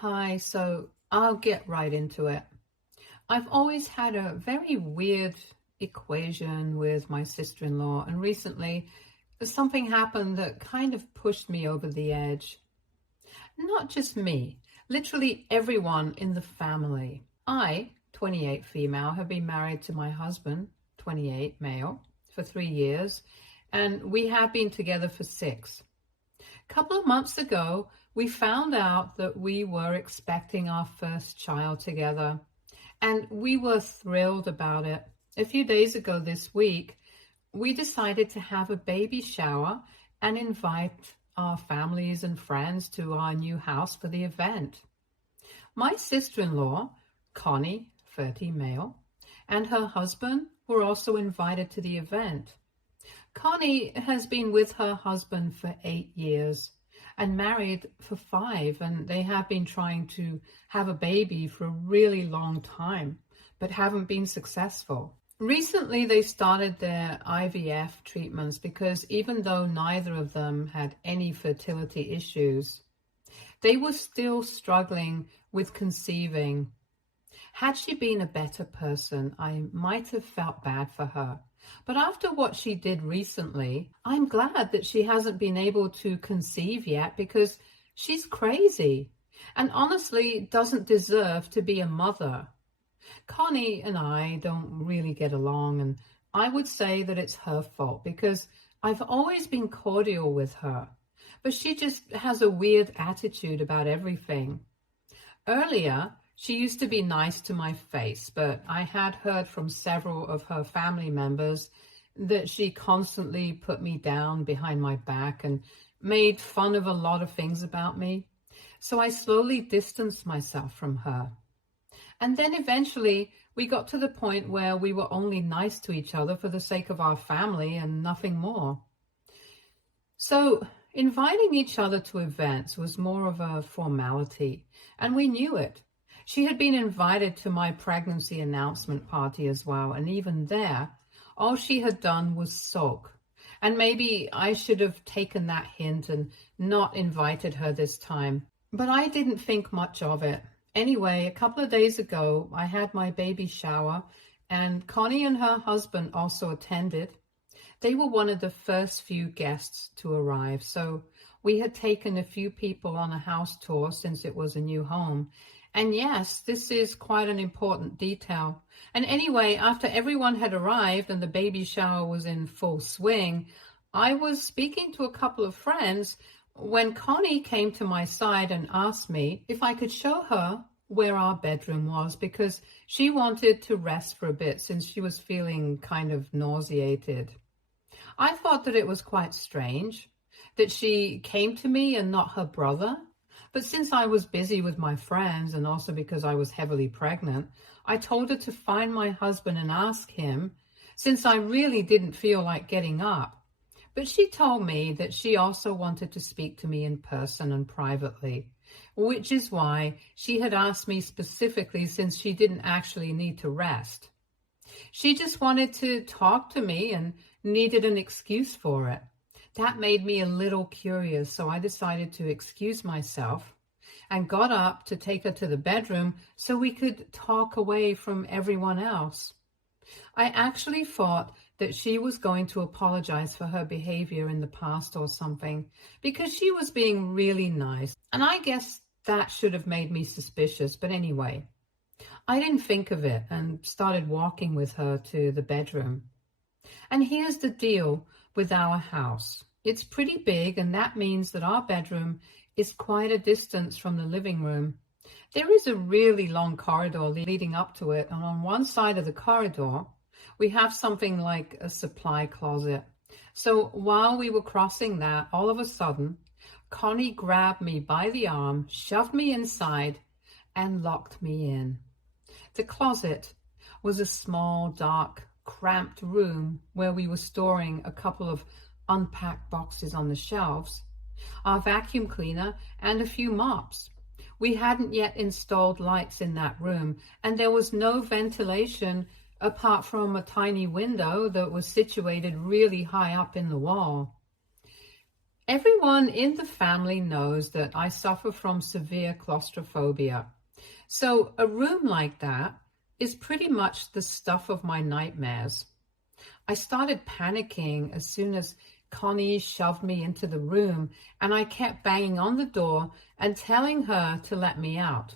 Hi, so I'll get right into it. I've always had a very weird equation with my sister-in-law, and recently something happened that kind of pushed me over the edge. Not just me, literally everyone in the family. I, 28 female, have been married to my husband, 28 male, for 3 years, and we have been together for 6. Couple of months ago, we found out that we were expecting our first child together, and we were thrilled about it. A few days ago this week, we decided to have a baby shower and invite our families and friends to our new house for the event. My sister-in-law, Connie, 30 male, and her husband were also invited to the event. Connie has been with her husband for 8 years and married for 5, and they have been trying to have a baby for a really long time, but haven't been successful. Recently, they started their IVF treatments because even though neither of them had any fertility issues, they were still struggling with conceiving. Had she been a better person, I might have felt bad for her. But after what she did recently, I'm glad that she hasn't been able to conceive yet because she's crazy and honestly doesn't deserve to be a mother. Connie and I don't really get along, and I would say that it's her fault because I've always been cordial with her, but she just has a weird attitude about everything. Earlier, she used to be nice to my face, but I had heard from several of her family members that she constantly put me down behind my back and made fun of a lot of things about me. So I slowly distanced myself from her. And then eventually we got to the point where we were only nice to each other for the sake of our family and nothing more. So inviting each other to events was more of a formality, and we knew it. She had been invited to my pregnancy announcement party as well, and even there, all she had done was sulk. And maybe I should have taken that hint and not invited her this time. But I didn't think much of it. Anyway, a couple of days ago, I had my baby shower, and Connie and her husband also attended. They were one of the first few guests to arrive, so we had taken a few people on a house tour since it was a new home. And yes, this is quite an important detail. And anyway, after everyone had arrived and the baby shower was in full swing, I was speaking to a couple of friends when Connie came to my side and asked me if I could show her where our bedroom was because she wanted to rest for a bit since she was feeling kind of nauseated. I thought that it was quite strange that she came to me and not her brother. But since I was busy with my friends and also because I was heavily pregnant, I told her to find my husband and ask him, since I really didn't feel like getting up. But she told me that she also wanted to speak to me in person and privately, which is why she had asked me specifically since she didn't actually need to rest. She just wanted to talk to me and needed an excuse for it. That made me a little curious, so I decided to excuse myself and got up to take her to the bedroom so we could talk away from everyone else. I actually thought that she was going to apologize for her behavior in the past or something because she was being really nice, and I guess that should have made me suspicious, but anyway, I didn't think of it and started walking with her to the bedroom. And here's the deal with our house. It's pretty big, and that means that our bedroom is quite a distance from the living room. There is a really long corridor leading up to it, and on one side of the corridor, we have something like a supply closet. So while we were crossing that, all of a sudden, Connie grabbed me by the arm, shoved me inside, and locked me in. The closet was a small, dark, cramped room where we were storing a couple of unpacked boxes on the shelves, our vacuum cleaner, and a few mops. We hadn't yet installed lights in that room, and there was no ventilation apart from a tiny window that was situated really high up in the wall. Everyone in the family knows that I suffer from severe claustrophobia. So a room like that is pretty much the stuff of my nightmares. I started panicking as soon as Connie shoved me into the room, and I kept banging on the door and telling her to let me out.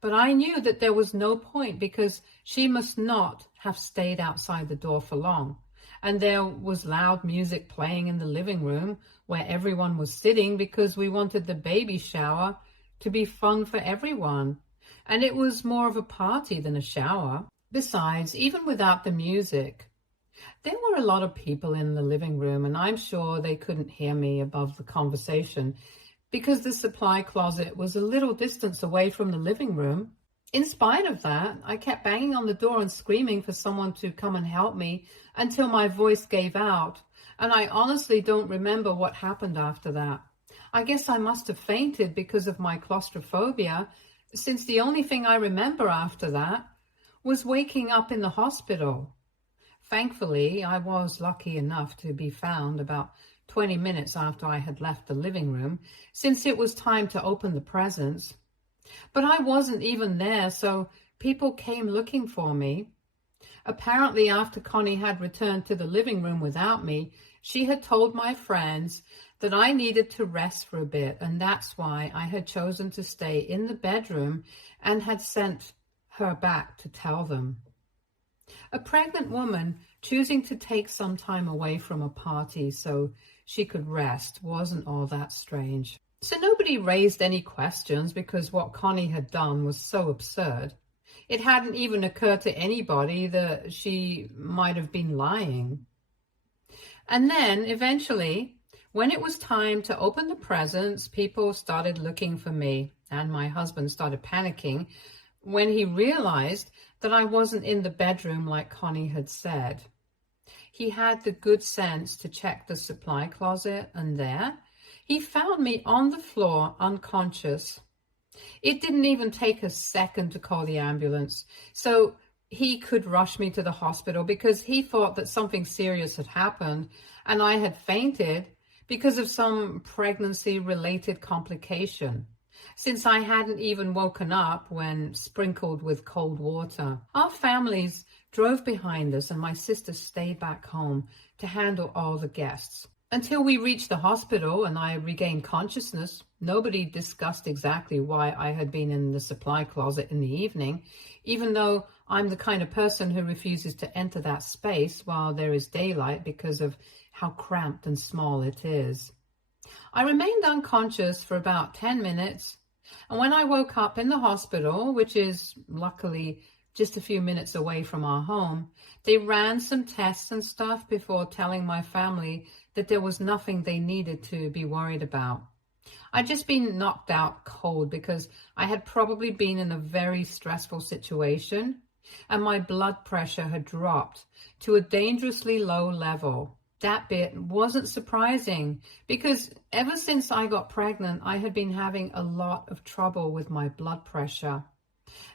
But I knew that there was no point because she must not have stayed outside the door for long. And there was loud music playing in the living room where everyone was sitting because we wanted the baby shower to be fun for everyone. And it was more of a party than a shower. Besides, even without the music, there were a lot of people in the living room, and I'm sure they couldn't hear me above the conversation because the supply closet was a little distance away from the living room. In spite of that, I kept banging on the door and screaming for someone to come and help me until my voice gave out, and I honestly don't remember what happened after that. I guess I must have fainted because of my claustrophobia, since the only thing I remember after that was waking up in the hospital. Thankfully, I was lucky enough to be found about 20 minutes after I had left the living room, since it was time to open the presents. But I wasn't even there, so people came looking for me. Apparently, after Connie had returned to the living room without me, she had told my friends that I needed to rest for a bit, and that's why I had chosen to stay in the bedroom and had sent her back to tell them. A pregnant woman choosing to take some time away from a party so she could rest wasn't all that strange. So nobody raised any questions because what Connie had done was so absurd. It hadn't even occurred to anybody that she might have been lying. And then eventually, when it was time to open the presents, people started looking for me, and my husband started panicking when he realized that I wasn't in the bedroom like Connie had said. He had the good sense to check the supply closet, and there he found me on the floor, unconscious. It didn't even take a second to call the ambulance, so he could rush me to the hospital because he thought that something serious had happened and I had fainted because of some pregnancy-related complication, since I hadn't even woken up when sprinkled with cold water. Our families drove behind us, and my sister stayed back home to handle all the guests. Until we reached the hospital and I regained consciousness, nobody discussed exactly why I had been in the supply closet in the evening, even though I'm the kind of person who refuses to enter that space while there is daylight because of how cramped and small it is. I remained unconscious for about 10 minutes, and when I woke up in the hospital, which is luckily just a few minutes away from our home, they ran some tests and stuff before telling my family that there was nothing they needed to be worried about. I'd just been knocked out cold because I had probably been in a very stressful situation, and my blood pressure had dropped to a dangerously low level. That bit wasn't surprising because ever since I got pregnant, I had been having a lot of trouble with my blood pressure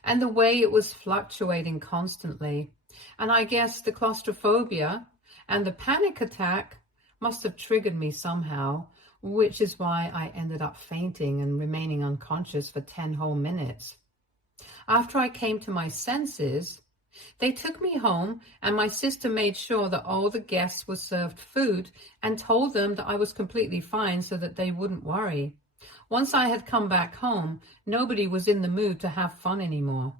and the way it was fluctuating constantly. And I guess the claustrophobia and the panic attack must have triggered me somehow, which is why I ended up fainting and remaining unconscious for 10 whole minutes. After I came to my senses, they took me home, and my sister made sure that all the guests were served food and told them that I was completely fine so that they wouldn't worry. Once I had come back home, nobody was in the mood to have fun anymore.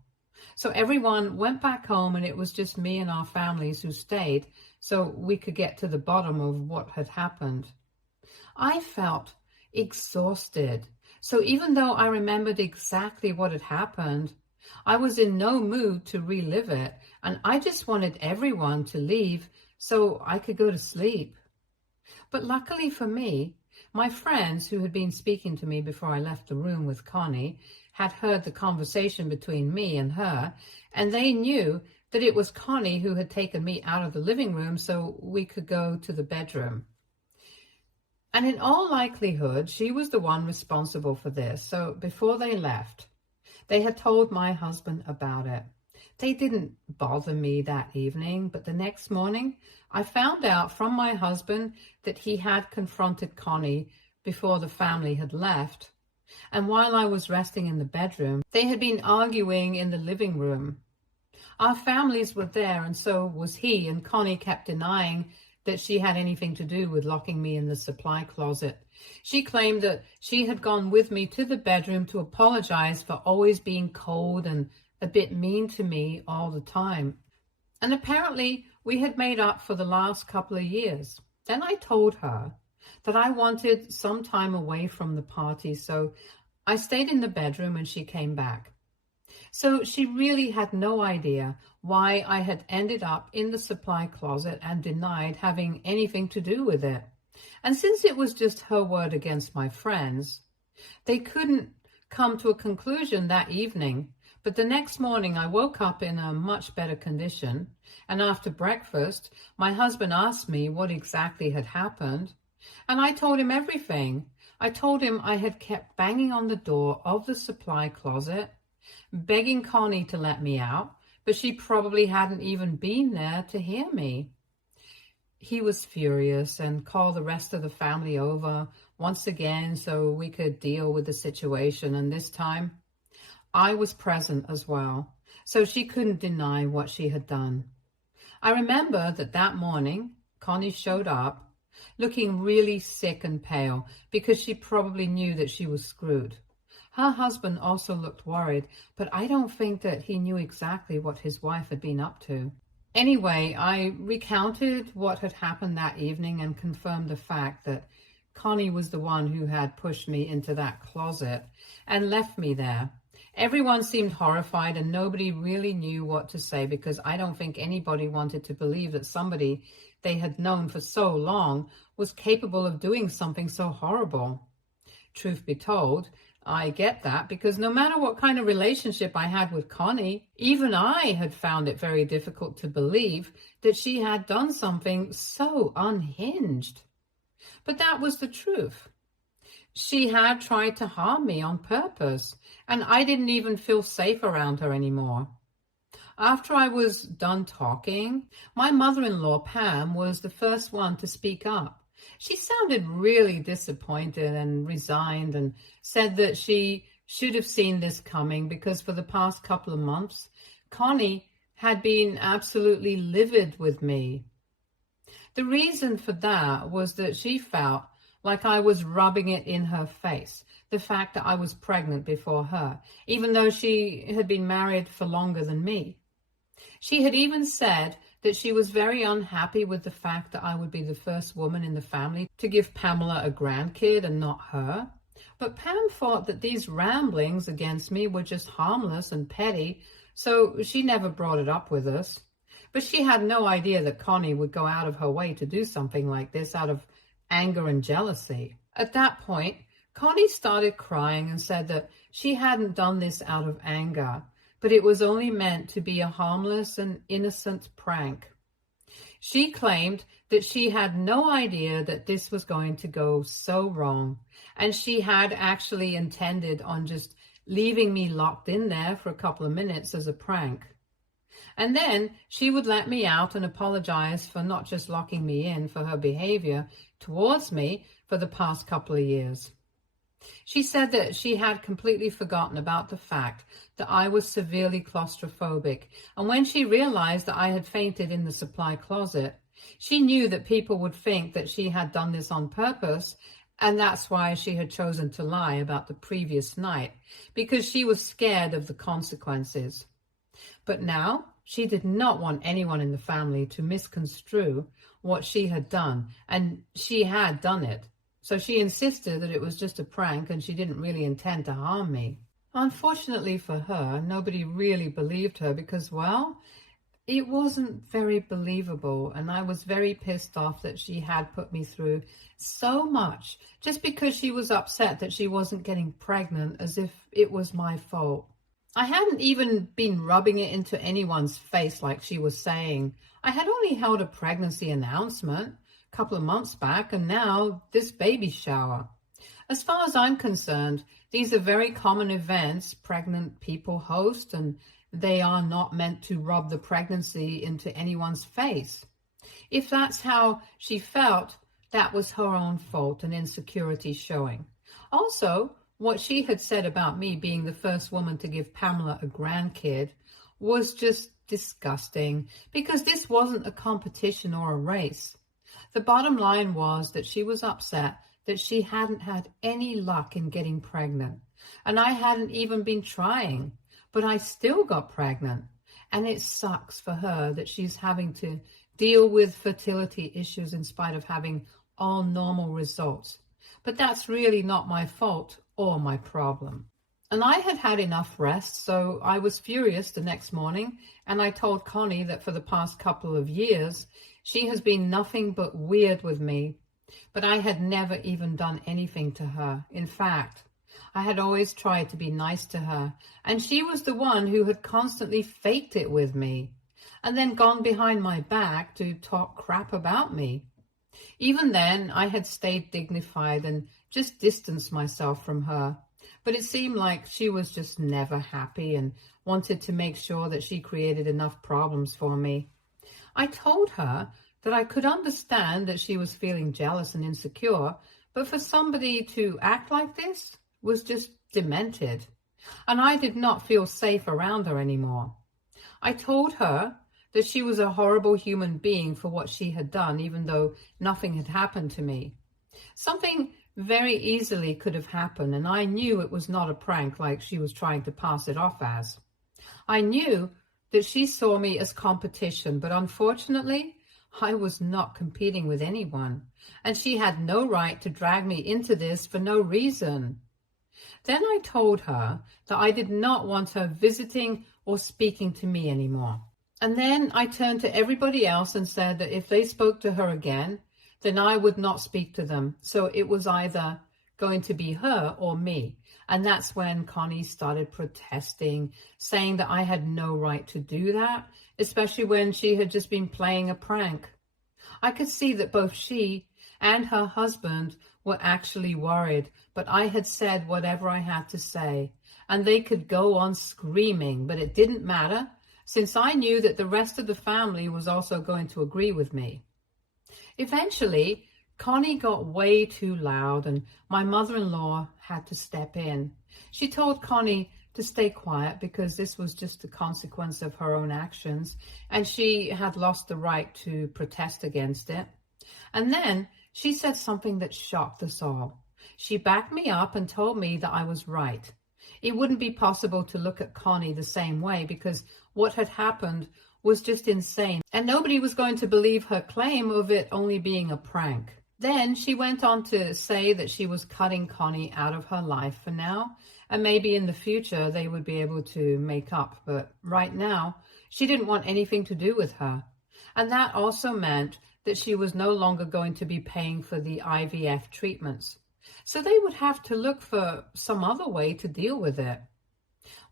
So everyone went back home, and it was just me and our families who stayed so we could get to the bottom of what had happened. I felt exhausted. So even though I remembered exactly what had happened, I was in no mood to relive it, and I just wanted everyone to leave so I could go to sleep. But luckily for me, my friends who had been speaking to me before I left the room with Connie had heard the conversation between me and her, and they knew that it was Connie who had taken me out of the living room so we could go to the bedroom. And in all likelihood, she was the one responsible for this. So before they left, they had told my husband about it. They didn't bother me that evening, but the next morning, I found out from my husband that he had confronted Connie before the family had left. And while I was resting in the bedroom, they had been arguing in the living room. Our families were there, and so was he, and Connie kept denying that she had anything to do with locking me in the supply closet. She claimed that she had gone with me to the bedroom to apologize for always being cold and a bit mean to me all the time. And apparently we had made up for the last couple of years. Then I told her that I wanted some time away from the party, so I stayed in the bedroom and she came back. So she really had no idea why I had ended up in the supply closet and denied having anything to do with it. And since it was just her word against my friends, they couldn't come to a conclusion that evening. But the next morning I woke up in a much better condition, and after breakfast my husband asked me what exactly had happened, and I told him everything. I told him I had kept banging on the door of the supply closet, begging Connie to let me out, but she probably hadn't even been there to hear me. He was furious and called the rest of the family over once again so we could deal with the situation, and this time I was present as well, so she couldn't deny what she had done. I remember that morning, Connie showed up looking really sick and pale because she probably knew that she was screwed. Her husband also looked worried, but I don't think that he knew exactly what his wife had been up to. Anyway, I recounted what had happened that evening and confirmed the fact that Connie was the one who had pushed me into that closet and left me there. Everyone seemed horrified and nobody really knew what to say because I don't think anybody wanted to believe that somebody they had known for so long was capable of doing something so horrible. Truth be told, I get that because no matter what kind of relationship I had with Connie, even I had found it very difficult to believe that she had done something so unhinged. But that was the truth. She had tried to harm me on purpose, and I didn't even feel safe around her anymore. After I was done talking, my mother-in-law, Pam, was the first one to speak up. She sounded really disappointed and resigned and said that she should have seen this coming because for the past couple of months, Connie had been absolutely livid with me. The reason for that was that she felt like I was rubbing it in her face, the fact that I was pregnant before her, even though she had been married for longer than me. She had even said that she was very unhappy with the fact that I would be the first woman in the family to give Pamela a grandkid and not her. But Pam thought that these ramblings against me were just harmless and petty, so she never brought it up with us. But she had no idea that Connie would go out of her way to do something like this out of anger and jealousy. At that point, Connie started crying and said that she hadn't done this out of anger, but it was only meant to be a harmless and innocent prank. She claimed that she had no idea that this was going to go so wrong, and she had actually intended on just leaving me locked in there for a couple of minutes as a prank. And then she would let me out and apologize for not just locking me in for her behavior towards me for the past couple of years. She said that she had completely forgotten about the fact that I was severely claustrophobic, and when she realized that I had fainted in the supply closet, she knew that people would think that she had done this on purpose, and that's why she had chosen to lie about the previous night, because she was scared of the consequences. But now she did not want anyone in the family to misconstrue what she had done, and she had done it. So she insisted that it was just a prank and she didn't really intend to harm me. Unfortunately for her, nobody really believed her because, well, it wasn't very believable, and I was very pissed off that she had put me through so much just because she was upset that she wasn't getting pregnant, as if it was my fault. I hadn't even been rubbing it into anyone's face like she was saying. I had only held a pregnancy announcement a couple of months back, and now this baby shower. As far as I'm concerned, these are very common events pregnant people host, and they are not meant to rub the pregnancy into anyone's face. If that's how she felt, that was her own fault and insecurity showing. Also, what she had said about me being the first woman to give Pamela a grandkid was just disgusting, because this wasn't a competition or a race. The bottom line was that she was upset that she hadn't had any luck in getting pregnant, and I hadn't even been trying, but I still got pregnant. And it sucks for her that she's having to deal with fertility issues in spite of having all normal results. But that's really not my fault or my problem. And I had had enough rest, so I was furious the next morning, and I told Connie that for the past couple of years, she has been nothing but weird with me. But I had never even done anything to her. In fact, I had always tried to be nice to her, and she was the one who had constantly faked it with me, and then gone behind my back to talk crap about me. Even then, I had stayed dignified and just distanced myself from her, but it seemed like she was just never happy and wanted to make sure that she created enough problems for me. I told her that I could understand that she was feeling jealous and insecure, but for somebody to act like this was just demented, and I did not feel safe around her anymore. I told her that she was a horrible human being for what she had done, even though nothing had happened to me. Something very easily could have happened, and I knew it was not a prank like she was trying to pass it off as. I knew that she saw me as competition, but unfortunately, I was not competing with anyone, and she had no right to drag me into this for no reason. Then I told her that I did not want her visiting or speaking to me anymore. And then I turned to everybody else and said that if they spoke to her again, then I would not speak to them. So it was either going to be her or me. And that's when Connie started protesting, saying that I had no right to do that, especially when she had just been playing a prank. I could see that both she and her husband were actually worried, but I had said whatever I had to say, and they could go on screaming, but it didn't matter, since I knew that the rest of the family was also going to agree with me. Eventually, Connie got way too loud, and my mother-in-law had to step in. She told Connie to stay quiet because this was just a consequence of her own actions, and she had lost the right to protest against it. And then she said something that shocked us all. She backed me up and told me that I was right. It wouldn't be possible to look at Connie the same way because what had happened was just insane, and nobody was going to believe her claim of it only being a prank. Then she went on to say that she was cutting Connie out of her life for now, and maybe in the future they would be able to make up, but right now she didn't want anything to do with her. And that also meant that she was no longer going to be paying for the IVF treatments. So they would have to look for some other way to deal with it.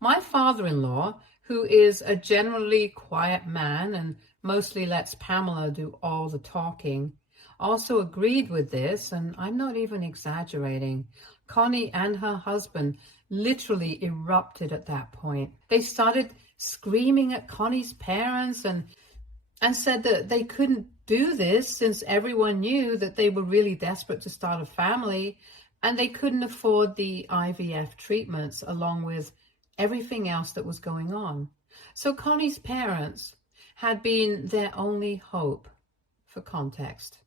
My father-in-law, who is a generally quiet man and mostly lets Pamela do all the talking, also agreed with this, and I'm not even exaggerating. Connie and her husband literally erupted at that point. They started screaming at Connie's parents and said that they couldn't do this since everyone knew that they were really desperate to start a family and they couldn't afford the IVF treatments along with everything else that was going on. So Connie's parents had been their only hope. For context,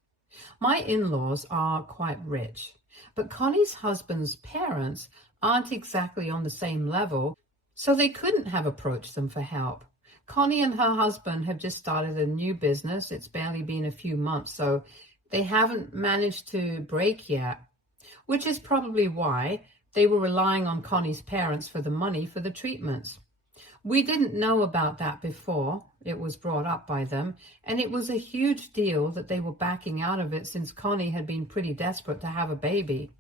my in-laws are quite rich, but Connie's husband's parents aren't exactly on the same level, so they couldn't have approached them for help. Connie and her husband have just started a new business. It's barely been a few months, so they haven't managed to break yet, which is probably why they were relying on Connie's parents for the money for the treatments. We didn't know about that before it was brought up by them, and it was a huge deal that they were backing out of it since Connie had been pretty desperate to have a baby.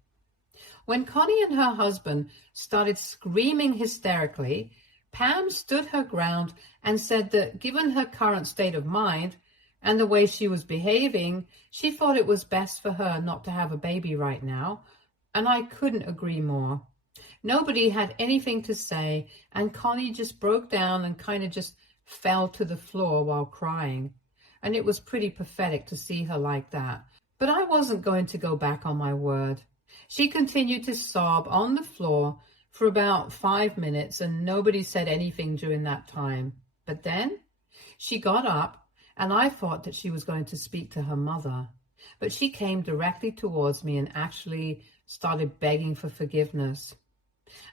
When Connie and her husband started screaming hysterically, Pam stood her ground and said that given her current state of mind and the way she was behaving, she thought it was best for her not to have a baby right now, and I couldn't agree more. Nobody had anything to say, and Connie just broke down and kind of just fell to the floor while crying, and it was pretty pathetic to see her like that. But I wasn't going to go back on my word. She continued to sob on the floor for about 5 minutes, and nobody said anything during that time. But then she got up, and I thought that she was going to speak to her mother. But she came directly towards me and actually started begging for forgiveness.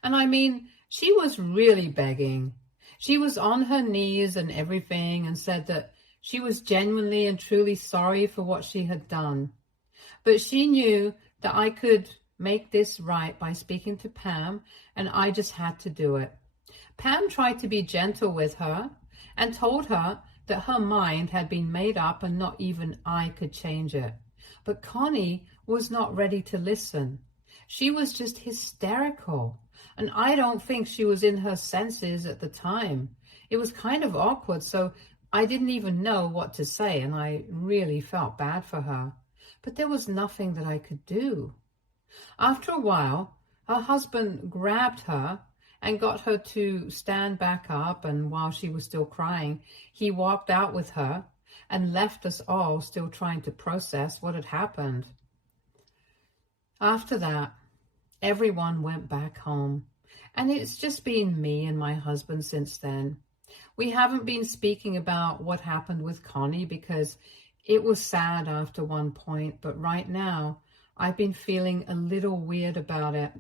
And I mean, she was really begging. She was on her knees and everything and said that she was genuinely and truly sorry for what she had done. But she knew that I could make this right by speaking to Pam, and I just had to do it. Pam tried to be gentle with her and told her that her mind had been made up and not even I could change it. But Connie was not ready to listen. She was just hysterical, and I don't think she was in her senses at the time. It was kind of awkward, so I didn't even know what to say, and I really felt bad for her. But there was nothing that I could do. After a while, her husband grabbed her and got her to stand back up, and while she was still crying, he walked out with her and left us all still trying to process what had happened. After that, everyone went back home, and it's just been me and my husband since then. We haven't been speaking about what happened with Connie because it was sad after one point, but right now I've been feeling a little weird about it.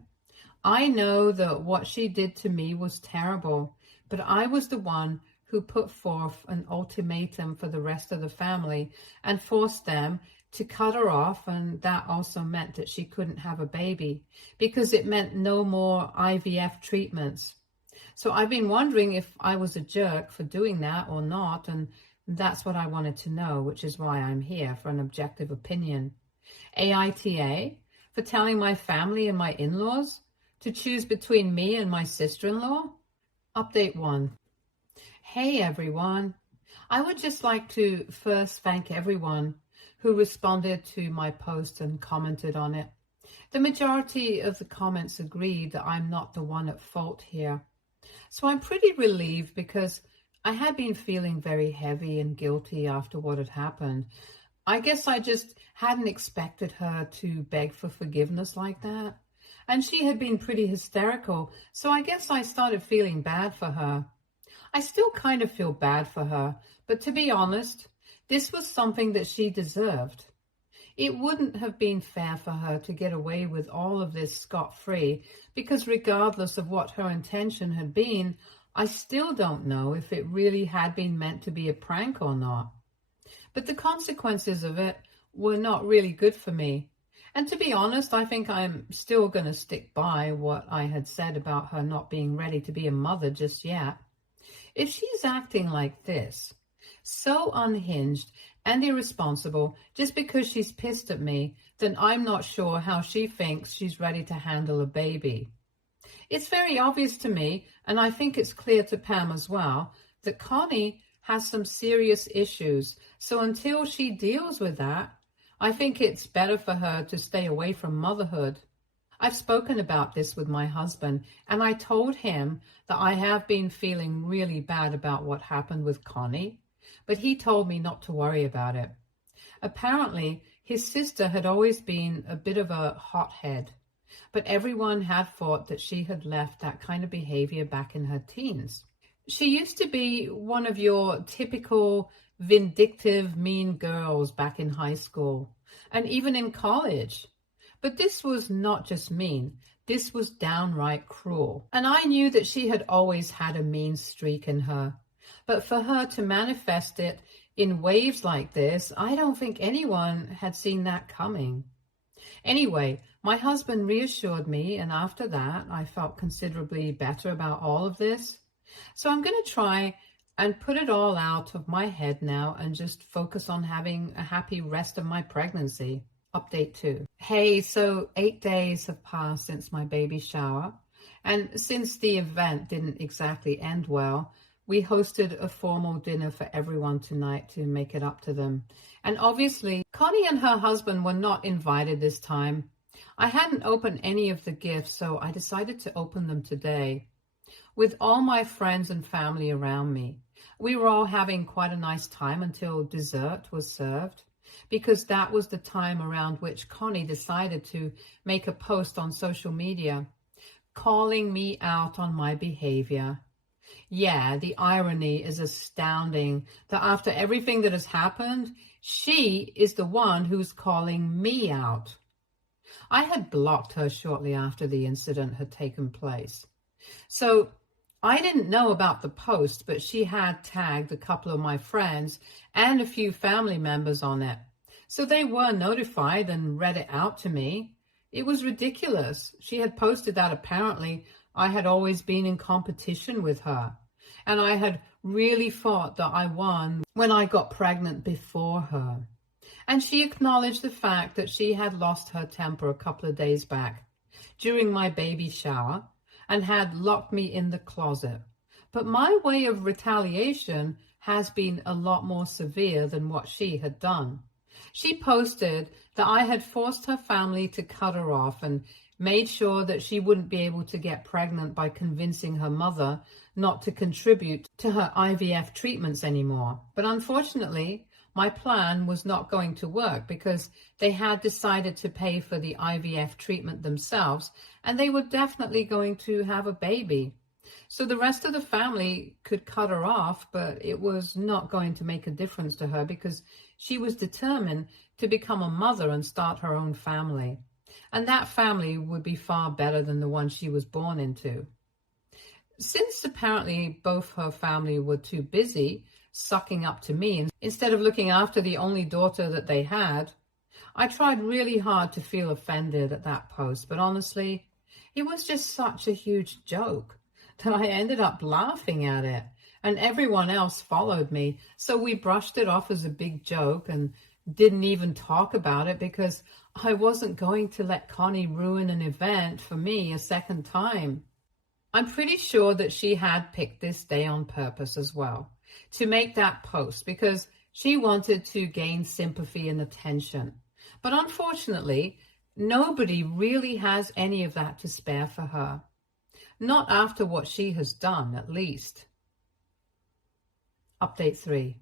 I know that what she did to me was terrible, but I was the one who put forth an ultimatum for the rest of the family and forced them to cut her off, and that also meant that she couldn't have a baby because it meant no more IVF treatments. So I've been wondering if I was a jerk for doing that or not, and that's what I wanted to know, which is why I'm here for an objective opinion. AITA for telling my family and my in-laws to choose between me and my sister-in-law? Update 1. Hey everyone. I would just like to first thank everyone who responded to my post and commented on it. The majority of the comments agreed that I'm not the one at fault here. So I'm pretty relieved because I had been feeling very heavy and guilty after what had happened. I guess I just hadn't expected her to beg for forgiveness like that. And she had been pretty hysterical, so I guess I started feeling bad for her. I still kind of feel bad for her, but to be honest, this was something that she deserved. It wouldn't have been fair for her to get away with all of this scot-free, because regardless of what her intention had been, I still don't know if it really had been meant to be a prank or not. But the consequences of it were not really good for me. And to be honest, I think I'm still going to stick by what I had said about her not being ready to be a mother just yet. If she's acting like this, so unhinged and irresponsible just because she's pissed at me, then I'm not sure how she thinks she's ready to handle a baby. It's very obvious to me, and I think it's clear to Pam as well, that Connie has some serious issues. So until she deals with that, I think it's better for her to stay away from motherhood. I've spoken about this with my husband, and I told him that I have been feeling really bad about what happened with Connie, but he told me not to worry about it. Apparently, his sister had always been a bit of a hothead, but everyone had thought that she had left that kind of behavior back in her teens. She used to be one of your typical vindictive, mean girls back in high school and even in college. But this was not just mean. This was downright cruel. And I knew that she had always had a mean streak in her. But for her to manifest it in waves like this, I don't think anyone had seen that coming. Anyway, my husband reassured me, and after that, I felt considerably better about all of this. So I'm going to try and put it all out of my head now and just focus on having a happy rest of my pregnancy. Update 2. Hey, so 8 days have passed since my baby shower, and since the event didn't exactly end well, we hosted a formal dinner for everyone tonight to make it up to them. And obviously, Connie and her husband were not invited this time. I hadn't opened any of the gifts, so I decided to open them today. With all my friends and family around me, we were all having quite a nice time until dessert was served. because that was the time around which Connie decided to make a post on social media calling me out on my behavior. Yeah, the irony is astounding that after everything that has happened, she is the one who's calling me out. I had blocked her shortly after the incident had taken place. So I didn't know about the post, but she had tagged a couple of my friends and a few family members on it. So they were notified and read it out to me. It was ridiculous. She had posted that apparently I had always been in competition with her, and I had really thought that I won when I got pregnant before her. And she acknowledged the fact that she had lost her temper a couple of days back during my baby shower and had locked me in the closet. But my way of retaliation has been a lot more severe than what she had done. She posted that I had forced her family to cut her off and made sure that she wouldn't be able to get pregnant by convincing her mother not to contribute to her IVF treatments anymore. But unfortunately, my plan was not going to work because they had decided to pay for the IVF treatment themselves, and they were definitely going to have a baby. So the rest of the family could cut her off, but it was not going to make a difference to her because she was determined to become a mother and start her own family. And that family would be far better than the one she was born into. Since apparently both her family were too busy sucking up to me instead of looking after the only daughter that they had, I tried really hard to feel offended at that post, but honestly, it was just such a huge joke that I ended up laughing at it, and everyone else followed me. So we brushed it off as a big joke and didn't even talk about it because I wasn't going to let Connie ruin an event for me a second time. I'm pretty sure that she had picked this day on purpose as well to make that post because she wanted to gain sympathy and attention. But unfortunately, nobody really has any of that to spare for her. Not after what she has done, at least. Update 3.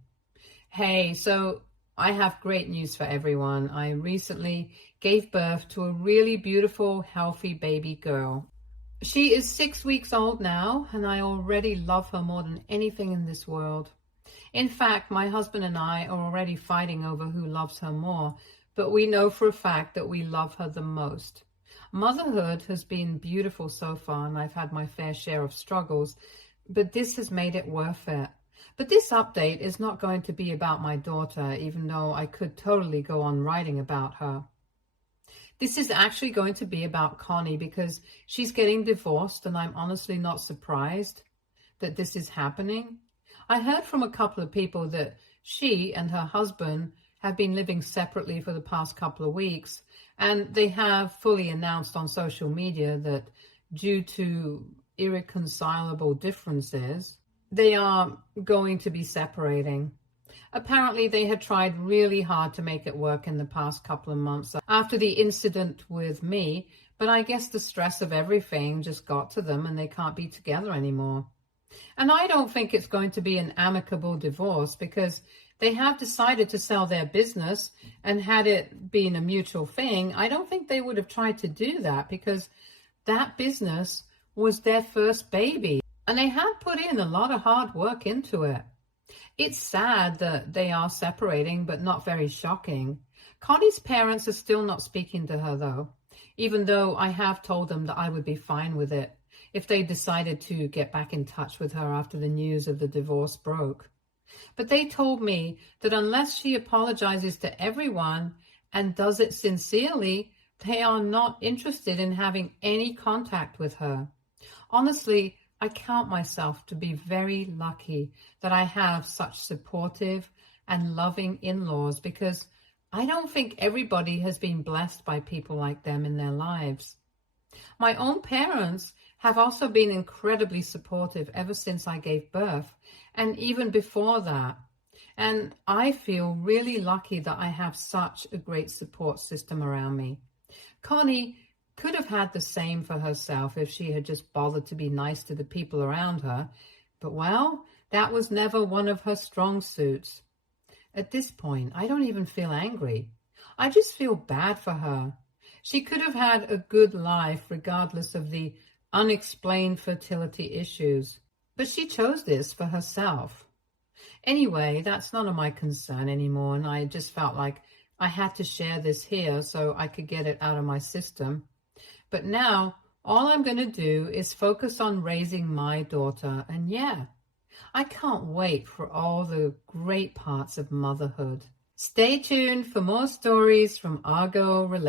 Hey, so I have great news for everyone. I recently gave birth to a really beautiful, healthy baby girl. She is 6 weeks old now, and I already love her more than anything in this world. In fact, my husband and I are already fighting over who loves her more, but we know for a fact that we love her the most. Motherhood has been beautiful so far, and I've had my fair share of struggles, but this has made it worth it. But this update is not going to be about my daughter, even though I could totally go on writing about her. This is actually going to be about Connie because she's getting divorced, and I'm honestly not surprised that this is happening. I heard from a couple of people that she and her husband have been living separately for the past couple of weeks, and they have fully announced on social media that due to irreconcilable differences, they are going to be separating. Apparently, they had tried really hard to make it work in the past couple of months after the incident with me, but I guess the stress of everything just got to them and they can't be together anymore. And I don't think it's going to be an amicable divorce because they have decided to sell their business, and had it been a mutual thing, I don't think they would have tried to do that because that business was their first baby and they had put in a lot of hard work into it. It's sad that they are separating, but not very shocking. Connie's parents are still not speaking to her though, even though I have told them that I would be fine with it if they decided to get back in touch with her after the news of the divorce broke. But they told me that unless she apologizes to everyone and does it sincerely, they are not interested in having any contact with her. Honestly, I count myself to be very lucky that I have such supportive and loving in-laws because I don't think everybody has been blessed by people like them in their lives. My own parents have also been incredibly supportive ever since I gave birth, and even before that. And I feel really lucky that I have such a great support system around me. Connie could have had the same for herself if she had just bothered to be nice to the people around her, but well, that was never one of her strong suits. At this point, I don't even feel angry. I just feel bad for her. She could have had a good life regardless of the unexplained fertility issues, but she chose this for herself. Anyway, that's none of my concern anymore, and I just felt like I had to share this here so I could get it out of my system. But now, all I'm going to do is focus on raising my daughter, and yeah, I can't wait for all the great parts of motherhood. Stay tuned for more stories from Argo Relations.